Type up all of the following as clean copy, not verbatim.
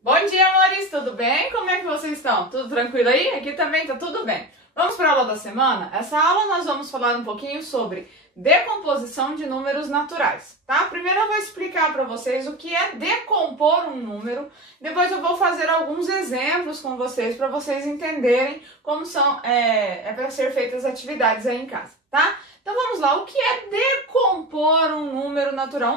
Bom dia, amores! Tudo bem? Como é que vocês estão? Tudo tranquilo aí? Aqui também tá tudo bem. Vamos para a aula da semana? Essa aula nós vamos falar um pouquinho sobre decomposição de números naturais, tá? Primeiro eu vou explicar para vocês o que é decompor um número, depois eu vou fazer alguns exemplos com vocês para vocês entenderem como são para ser feitas as atividades aí em casa, tá? Então vamos lá, o que é decompor um número natural?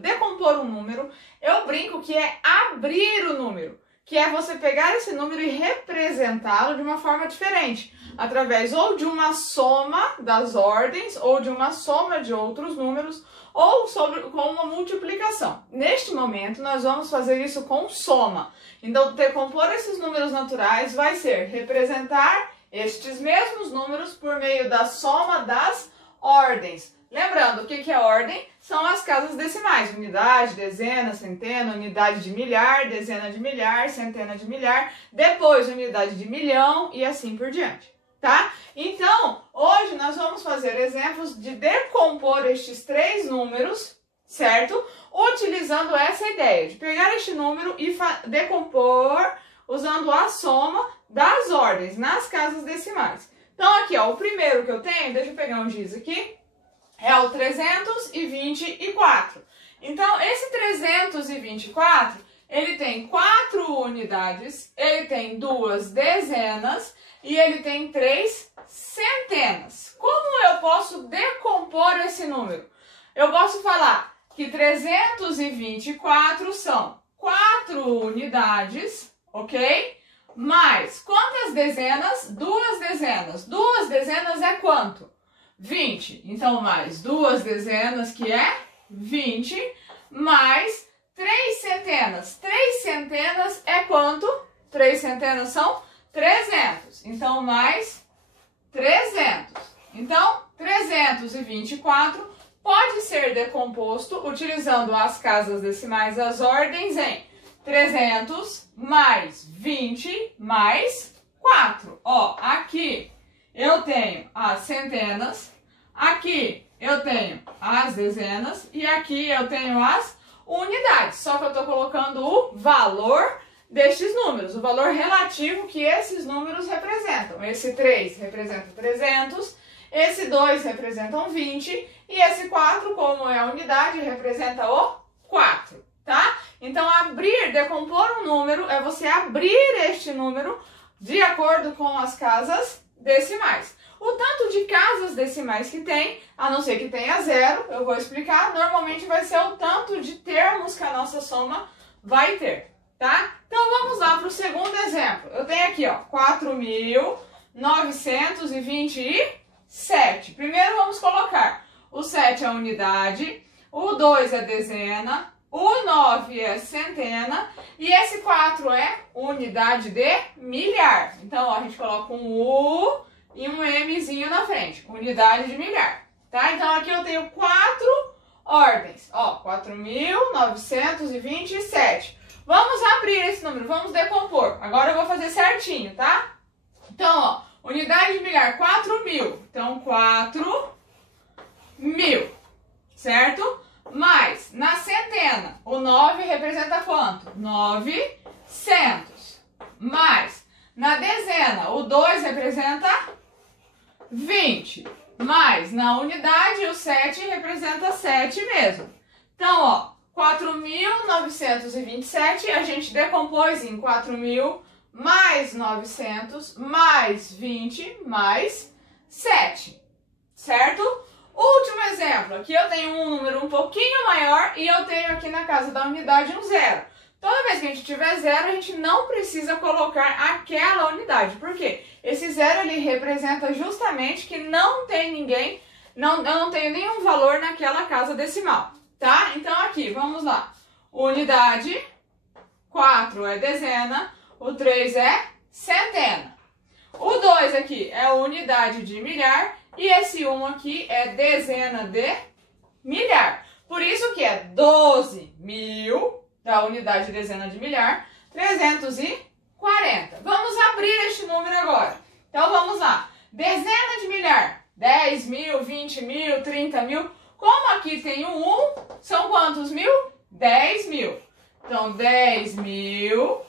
Decompor um número, eu brinco que é abrir o número, que é você pegar esse número e representá-lo de uma forma diferente, através ou de uma soma das ordens, ou de uma soma de outros números, ou com uma multiplicação. Neste momento, nós vamos fazer isso com soma. Então, decompor esses números naturais vai ser representar estes mesmos números por meio da soma das ordens. Lembrando, o que é ordem? São as casas decimais, unidade, dezena, centena, unidade de milhar, dezena de milhar, centena de milhar, depois unidade de milhão e assim por diante, tá? Então, hoje nós vamos fazer exemplos de decompor estes três números, certo? Utilizando essa ideia de pegar este número e decompor usando a soma das ordens nas casas decimais. Então, aqui, ó, o primeiro que eu tenho, deixa eu pegar um giz aqui, é o 324. Então, esse 324, ele tem 4 unidades, ele tem 2 dezenas e ele tem 3 centenas. Como eu posso decompor esse número? Eu posso falar que 324 são 4 unidades, ok? Mais quantas dezenas? 2 dezenas. 2 dezenas é quanto? 20. Então, mais 2 dezenas, que é 20, mais 3 centenas. 3 centenas é quanto? 3 centenas são 300. Então, mais 300. Então, 324 pode ser decomposto utilizando as casas decimais, as ordens em 300 mais 20 mais 4. Ó, aqui eu tenho as centenas, aqui eu tenho as dezenas e aqui eu tenho as unidades. Só que eu estou colocando o valor destes números, o valor relativo que esses números representam. Esse 3 representa 300, esse 2 representa 20 e esse 4, como é a unidade, representa o 4, tá? Então, decompor um número é você abrir este número de acordo com as casas decimais. O tanto de casas decimais que tem, a não ser que tenha zero, eu vou explicar, normalmente vai ser o tanto de termos que a nossa soma vai ter, tá? Então, vamos lá para o segundo exemplo. Eu tenho aqui, ó, 4.927. Primeiro, vamos colocar o 7 é a unidade, o 2 é dezena, o 9 é centena e esse 4 é unidade de milhar. Então, ó, a gente coloca um U e um Mzinho na frente, unidade de milhar, tá? Então, aqui eu tenho 4 ordens, ó, 4.927. Vamos abrir esse número, vamos decompor. Agora eu vou fazer certinho, tá? Então, ó, unidade de milhar, 4.000. Então, 4.000, certo? Mais, na centena, o 9 representa quanto? 900. Mais, na dezena, o 2 representa 20. Mais, na unidade, o 7 representa 7 mesmo. Então, ó, 4.927, a gente decompôs em 4.000 mais 900 mais 20 mais 7, certo? Último exemplo, aqui eu tenho um número um pouquinho maior e eu tenho aqui na casa da unidade um zero. Toda vez que a gente tiver zero, a gente não precisa colocar aquela unidade. Por quê? Esse zero, ele representa justamente que não tem ninguém, eu não tenho nenhum valor naquela casa decimal, tá? Então aqui, vamos lá. Unidade, 4 é dezena, o 3 é centena. O 2 aqui é unidade de milhar. E esse 1 aqui é dezena de milhar. Por isso que é 12.000, da unidade dezena de milhar, 340. Vamos abrir este número agora. Então, vamos lá. Dezena de milhar, 10.000, 20.000, 30.000. Como aqui tem um 1, são quantos mil? 10.000. Então, 10.000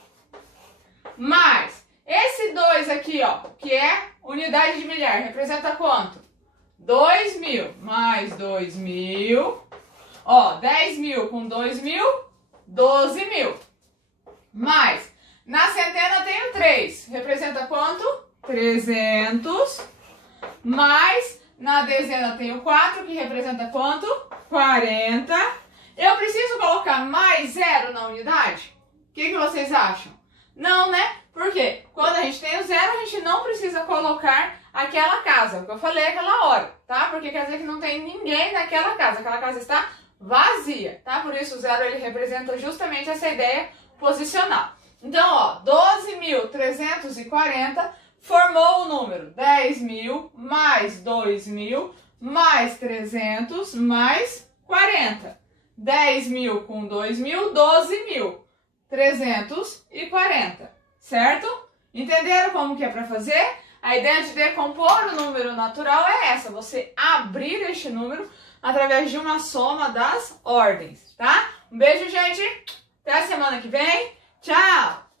mais esse 2 aqui, ó, que é unidade de milhar, representa quanto? 2.000 mais 2.000. Ó, 10.000 com 2.000, 12.000. Mais, na centena tem o 3, representa quanto? 300. Mais, na dezena tem o 4, que representa quanto? 40. Eu preciso colocar mais 0 na unidade? O que vocês acham? Não, né? Por quê? Quando a gente tem o 0, a gente não precisa colocar aquela casa, o que eu falei aquela hora, tá? Porque quer dizer que não tem ninguém naquela casa, aquela casa está vazia, tá? Por isso o 0 ele representa justamente essa ideia posicional. Então, ó, 12.340 formou o número 10.000 mais 2.000 mais 300 mais 40. 10.000 com 2.000, 12.340, certo? Entenderam como que é para fazer? A ideia de decompor o número natural é essa, você abrir este número através de uma soma das ordens, tá? Um beijo, gente! Até a semana que vem! Tchau!